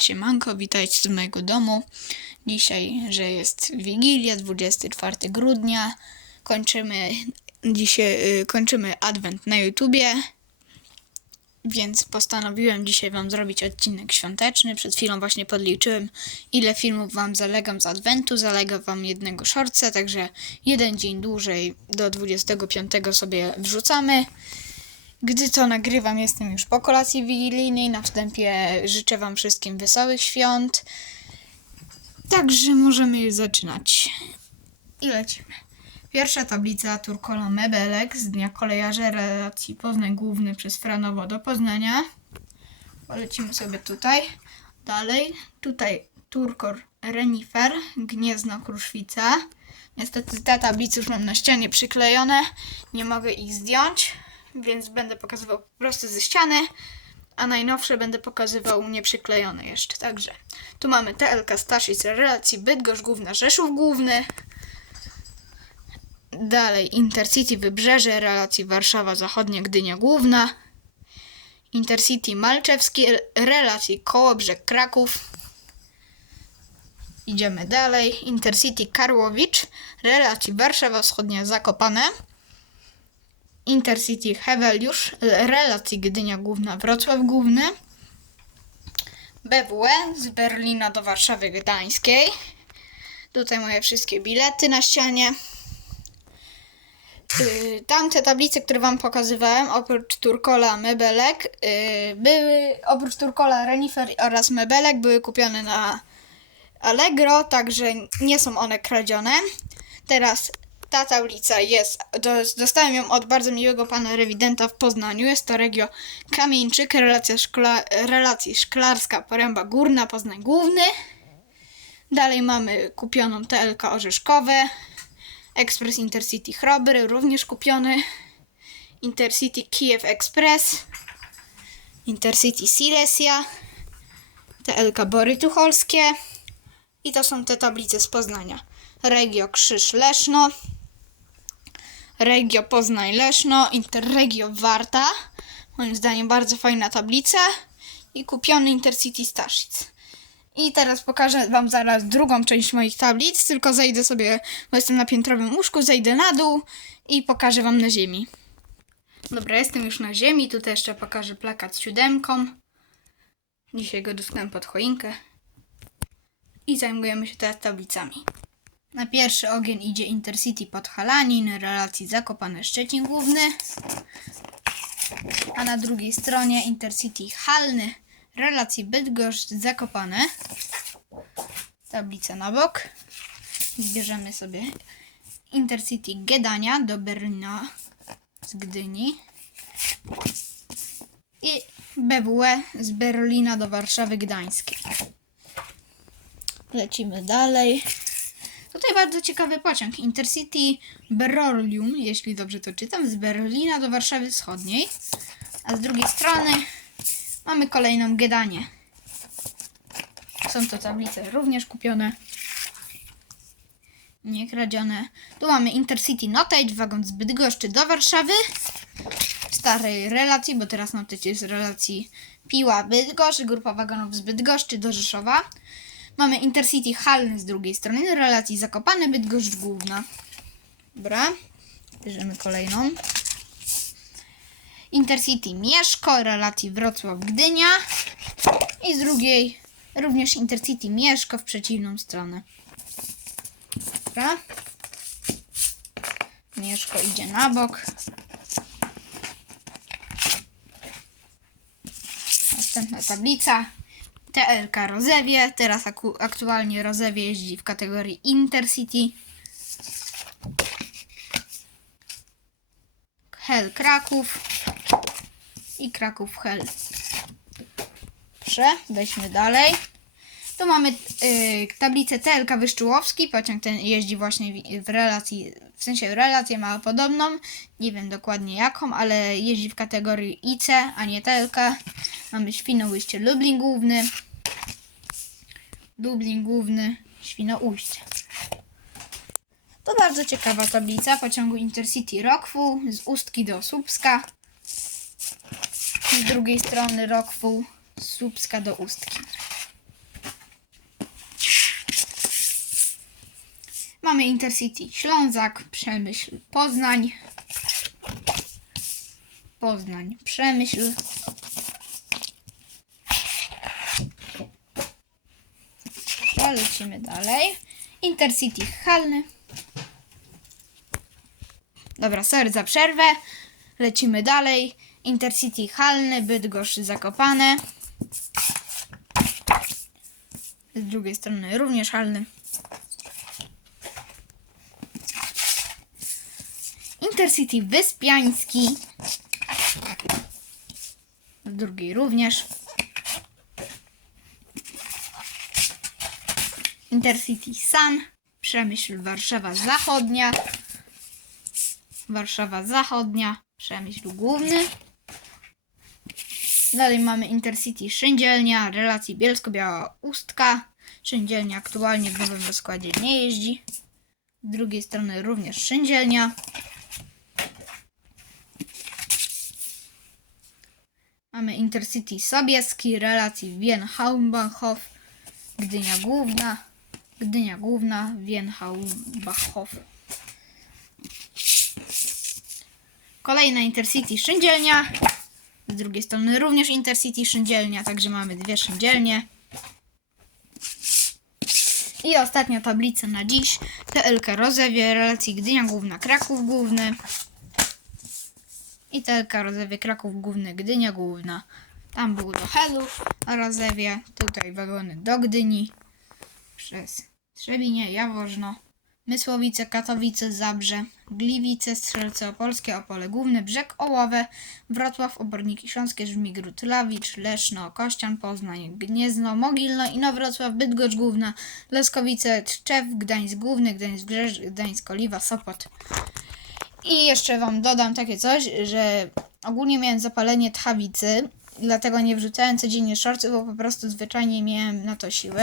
Siemanko, witajcie z mojego domu. Dzisiaj, że jest Wigilia, 24 grudnia. Kończymy dzisiaj y, kończymy adwent na YouTubie. Więc postanowiłem dzisiaj wam zrobić odcinek świąteczny. Przed chwilą właśnie podliczyłem, ile filmów wam zalegam z adwentu. Zalega wam jednego shortsa, także jeden dzień dłużej do 25 sobie wrzucamy. Gdy to nagrywam, jestem już po kolacji wigilijnej. Na wstępie życzę Wam wszystkim wesołych świąt. Także możemy już zaczynać. I lecimy. Pierwsza tablica Turkola Mebelek z dnia kolejarza relacji Poznań Główny przez Franowo do Poznania. Polecimy sobie tutaj. Dalej. Tutaj Turkor Renifer, Gniezno Kruszwica. Niestety te tablice już mam na ścianie przyklejone. Nie mogę ich zdjąć więc będę pokazywał po prostu ze ściany, a najnowsze będę pokazywał nieprzyklejone jeszcze. Także tu mamy TLK Staszic relacji Bydgoszcz Główna Rzeszów Główny. Dalej Intercity Wybrzeże relacji Warszawa Zachodnia Gdynia Główna. Intercity Malczewski relacji Kołobrzeg Kraków. Idziemy dalej. Intercity Karłowicz relacji Warszawa Wschodnia Zakopane. Intercity Heweliusz, relacji Gdynia Główna, Wrocław Główny, BWE z Berlina do Warszawy Gdańskiej. Tutaj moje wszystkie bilety na ścianie. Yy, Tamte tablice, które Wam pokazywałem, oprócz Turkola Mebelek, yy, były, oprócz Turkola Renifer oraz Mebelek, były kupione na Allegro, także nie są one kradzione. Teraz ta tablica jest, do- dostałem ją od bardzo miłego pana rewidenta w Poznaniu. Jest to regio Kamieńczyk, relacja szkla, relacji Szklarska Poręba Górna, Poznań Główny. Dalej mamy kupioną TLK Orzeszkowe, Express Intercity Chrobry, również kupiony, Intercity Kiev Express, Intercity Silesia, TLK Bory Tucholskie i to są te tablice z Poznania. Regio Krzyż Leszno, Regio Poznań Leszno, Interregio Warta. Moim zdaniem bardzo fajna tablica. I kupiony Intercity Staszic. I teraz pokażę Wam zaraz drugą część moich tablic, tylko zejdę sobie, bo jestem na piętrowym łóżku, zejdę na dół i pokażę Wam na ziemi. Dobra, jestem już na ziemi, tutaj jeszcze pokażę plakat z siódemką. Dzisiaj go dostałem pod choinkę. I zajmujemy się teraz tablicami. Na pierwszy ogień idzie Intercity Podhalanin, relacji Zakopane Szczecin Główny. A na drugiej stronie Intercity Halny, relacji Bydgoszcz Zakopane. Tablica na bok. Zbierzemy sobie Intercity Gedania do Berlina z Gdyni. I BWE z Berlina do Warszawy Gdańskiej. Lecimy dalej. Tutaj bardzo ciekawy pociąg. Intercity Berolium, jeśli dobrze to czytam, z Berlina do Warszawy Wschodniej. A z drugiej strony mamy kolejną Gedanię. Są to tablice również kupione. Nie kradzione. Tu mamy Intercity Notage, wagon z Bydgoszczy do Warszawy. Starej relacji, bo teraz Notage jest w relacji Piła-Bydgoszcz, grupa wagonów z Bydgoszczy do Rzeszowa. Mamy Intercity Halny z drugiej strony, relacji Zakopane, Bydgoszcz Główna. Dobra, bierzemy kolejną. Intercity Mieszko, relacji Wrocław-Gdynia. I z drugiej również Intercity Mieszko w przeciwną stronę. Dobra. Mieszko idzie na bok. Następna tablica. TLK Rozewie. Teraz aktualnie Rozewie jeździ w kategorii Intercity. Hell Kraków i Kraków Hell. Dobrze, weźmy dalej. Tu mamy y, tablicę TLK Wyszczułowski. Pociąg ten jeździ właśnie w, w relacji, w sensie relację ma podobną. Nie wiem dokładnie jaką, ale jeździ w kategorii IC, a nie TLK. Mamy Świnoujście Lublin Główny. Dublin Główny, Świnoujście. To bardzo ciekawa tablica pociągu Intercity Rockwool z Ustki do Słupska. Z drugiej strony Rockwool z Słupska do Ustki. Mamy Intercity Ślązak, Przemyśl, Poznań. Poznań, Przemyśl, Dobra, lecimy dalej. Intercity Halny. Dobra, sorry za przerwę. Lecimy dalej. Intercity Halny, Bydgoszcz Zakopane. Z drugiej strony również Halny. Intercity Wyspiański. Z drugiej również. Intercity Sun. Przemyśl Warszawa Zachodnia. Warszawa Zachodnia. Przemyśl Główny. Dalej mamy Intercity Szyndzielnia, relacji Bielsko-Biała Ustka. Szyndzielnia aktualnie w nowym rozkładzie nie jeździ. Z drugiej strony również Szyndzielnia. Mamy Intercity Sobieski, relacji Wien-Haumbachhof, Gdynia Główna, Gdynia Główna, Wien-Haumbachhof. Kolejna Intercity Szyndzielnia. Z drugiej strony również Intercity Szyndzielnia, także mamy dwie szyndzielnie. I ostatnia tablica na dziś. TLK Rozewie, relacji Gdynia Główna, Kraków Główny. I TLK Rozewie, Kraków Główny, Gdynia Główna. Tam był do Helów, Rozewie. Tutaj wagony do Gdyni. Przez Trzebinie, Jaworzno, Mysłowice, Katowice, Zabrze, Gliwice, Strzelce Opolskie, Opole Główny, Brzeg, Ołowę, Wrocław, Oborniki Śląskie, Żmigród, Lawicz, Leszno, Kościan, Poznań, Gniezno, Mogilno, Inowrocław, Bydgoszcz Główna, Leskowice, Tczew, Gdańsk Główny, Gdańsk Brzeż, Gdańsk Oliwa, Sopot. I jeszcze Wam dodam takie coś, że ogólnie miałem zapalenie tchawicy, dlatego nie wrzucałem codziennie shortsów, bo po prostu zwyczajnie miałem na to siły.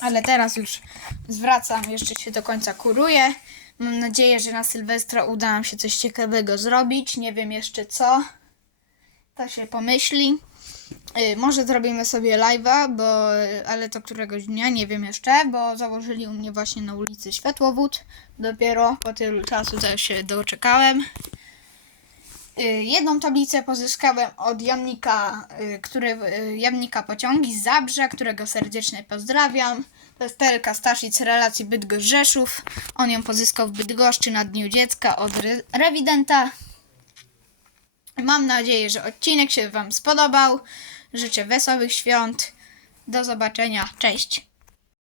Ale teraz już zwracam, jeszcze się do końca kuruję. Mam nadzieję, że na Sylwestra uda nam się coś ciekawego zrobić. Nie wiem jeszcze co. To się pomyśli. Y, może zrobimy sobie live'a, bo, ale to któregoś dnia, nie wiem jeszcze, bo założyli u mnie właśnie na ulicy światłowód. Dopiero po tylu czasu też się doczekałem. Y, Jedną tablicę pozyskałem od Jamnika, y, który, y, Jamnika Pociągi z Zabrze, którego serdecznie pozdrawiam. To jest Telka Staszic relacji Bydgoszcz-Rzeszów. On ją pozyskał w Bydgoszczy na Dniu Dziecka od re- rewidenta. Mam nadzieję, że odcinek się Wam spodobał. Życzę wesołych świąt. Do zobaczenia. Cześć.